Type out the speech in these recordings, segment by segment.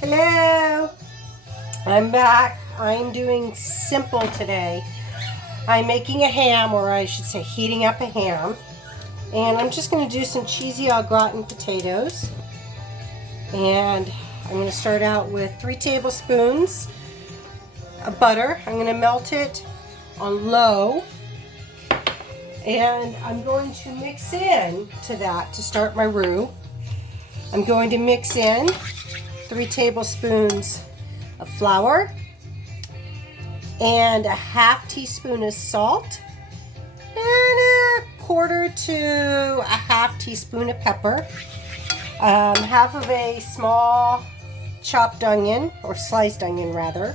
Hello, I'm back. I'm doing simple today. I'm making a ham, or I should say heating up a ham. And I'm just going to do some cheesy au gratin potatoes. And I'm going to start out with 3 tablespoons of butter. I'm going to melt it on low. And I'm going to mix in to that to start my roux. I'm going to mix in 3 tablespoons of flour and a half teaspoon of salt and a quarter to a half teaspoon of pepper, half of a small chopped onion, or sliced onion rather,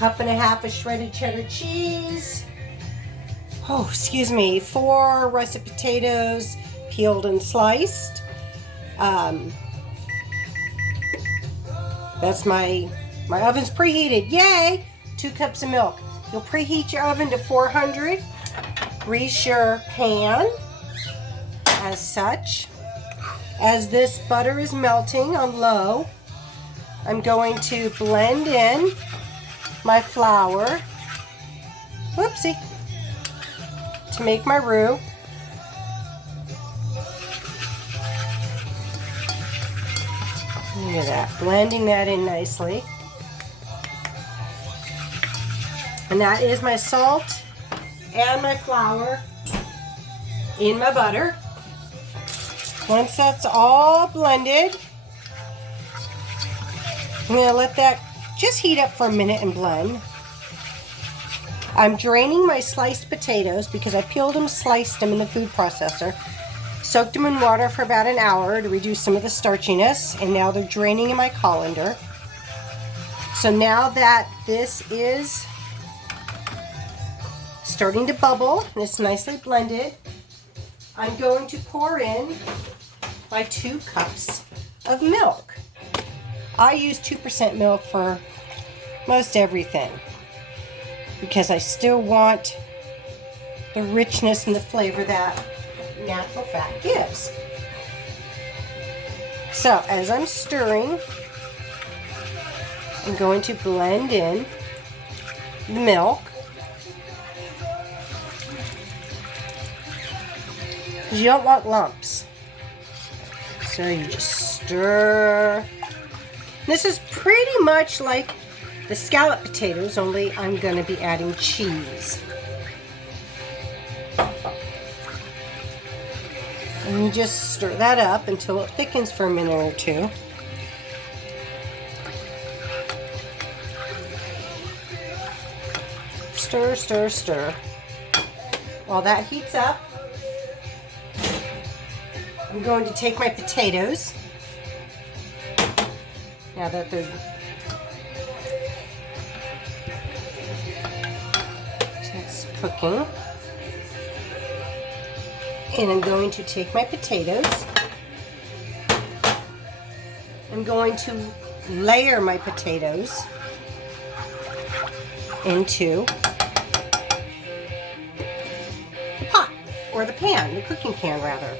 cup and a half of shredded cheddar cheese, 4 russet potatoes peeled and sliced. That's my oven's preheated. Yay! 2 cups of milk. You'll preheat your oven to 400. Grease your pan as such. As this butter is melting on low, I'm going to blend in my flour. Whoopsie. To make my roux. Look at that, blending that in nicely. And that is my salt and my flour in my butter. Once that's all blended, I'm going to let that just heat up for a minute and blend. I'm draining my sliced potatoes because I peeled them, sliced them in the food processor. Soaked them in water for about an hour to reduce some of the starchiness, and now they're draining in my colander. So now that this is starting to bubble and it's nicely blended, I'm going to pour in my 2 cups of milk. I use 2% milk for most everything because I still want the richness and the flavor that natural fat gives. So as I'm stirring, I'm going to blend in the milk. You don't want lumps. So you just stir. This is pretty much like the scallop potatoes, only I'm going to be adding cheese. And you just stir that up until it thickens for a minute or 2. Stir, stir, stir. While that heats up, I'm going to take my potatoes. Now that they're cooking. And I'm going to take my potatoes. I'm going to layer my potatoes into the pot, or the pan, the cooking pan rather.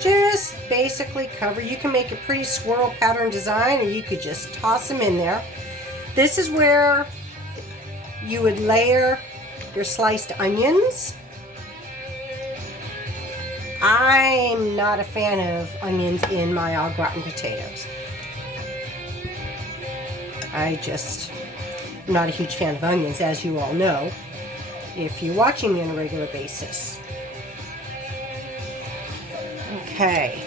Just basically cover. You can make a pretty swirl pattern design, or you could just toss them in there. This is where you would layer your sliced onions. I'm not a fan of onions in my au gratin potatoes. I'm not a huge fan of onions, as you all know, if you're watching me on a regular basis. Okay,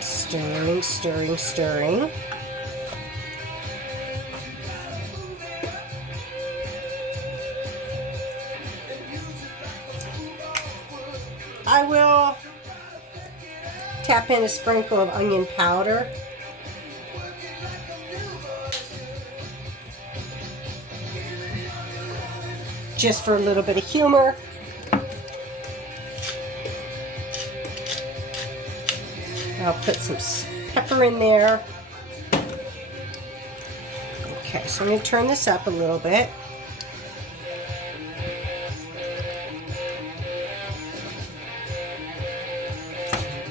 stirring, stirring, stirring. I will tap in a sprinkle of onion powder. Just for a little bit of humor. I'll put some pepper in there. Okay, so I'm going to turn this up a little bit.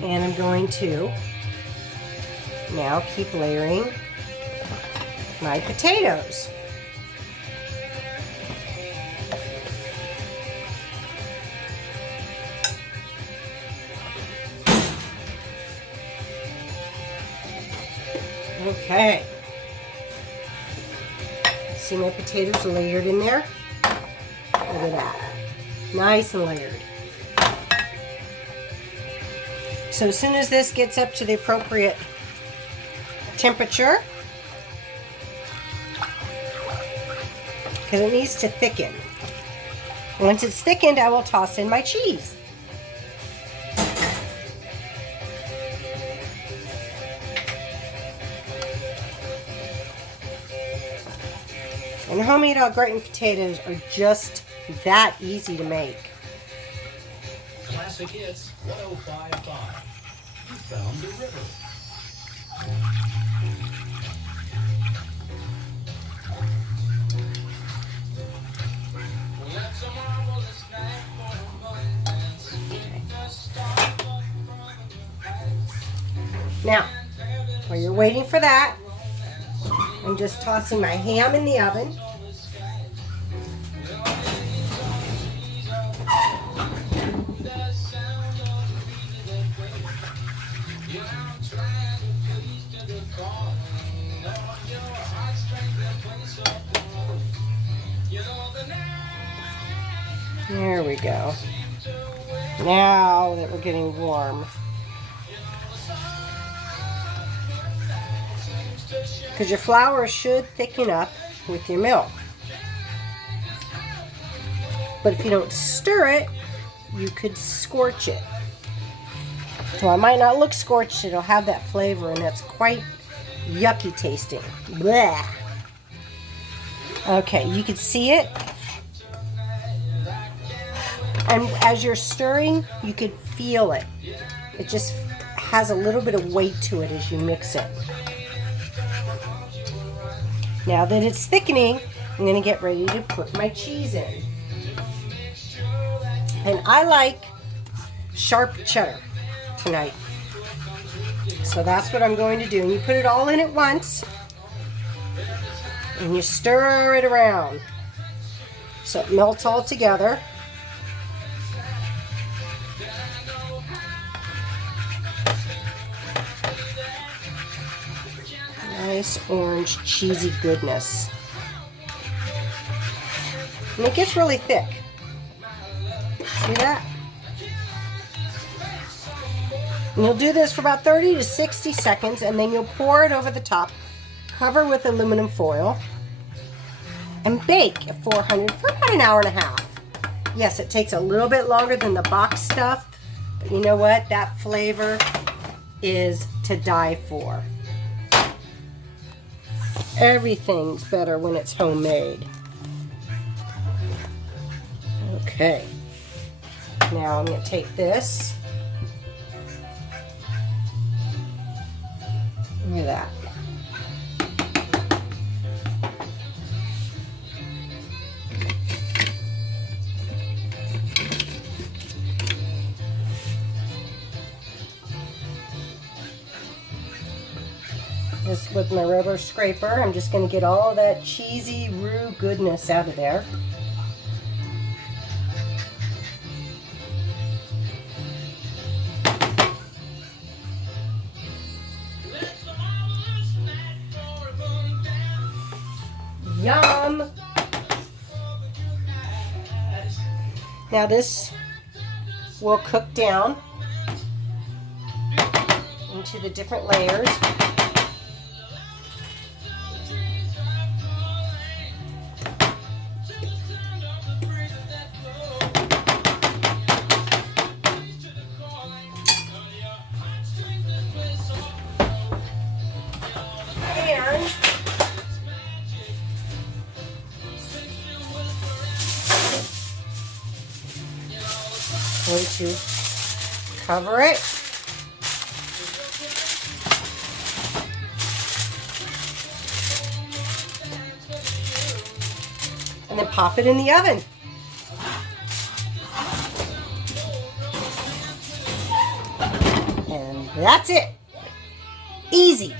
And I'm going to now keep layering my potatoes. Okay. See my potatoes layered in there? Look at that. Nice and layered. So as soon as this gets up to the appropriate temperature, because it needs to thicken. Once it's thickened, I will toss in my cheese. And homemade au gratin potatoes are just that easy to make. Classic Hits 105.5. You found the river. Now, while you're waiting for that, I'm just tossing my ham in the oven. There we go. Now that we're getting warm. Because your flour should thicken up with your milk. But if you don't stir it, you could scorch it. Well, it might not look scorched, it'll have that flavor, and that's quite yucky tasting. Blech. Okay, you can see it. And as you're stirring, you could feel it. It just has a little bit of weight to it as you mix it. Now that it's thickening, I'm going to get ready to put my cheese in. And I like sharp cheddar tonight. So that's what I'm going to do. And you put it all in at once. And you stir it around so it melts all together. Nice orange cheesy goodness. And it gets really thick. See that? And you'll do this for about 30 to 60 seconds, and then you'll pour it over the top, cover with aluminum foil, and bake at 400 for about an hour and a half. Yes, it takes a little bit longer than the box stuff, but you know what? That flavor is to die for. Everything's better when it's homemade. Okay. Now I'm going to take this. Look at that. Just with my rubber scraper, I'm just going to get all that cheesy roux goodness out of there. Yum! Now this will cook down into the different layers. Going to cover it. And then pop it in the oven. And that's it. Easy.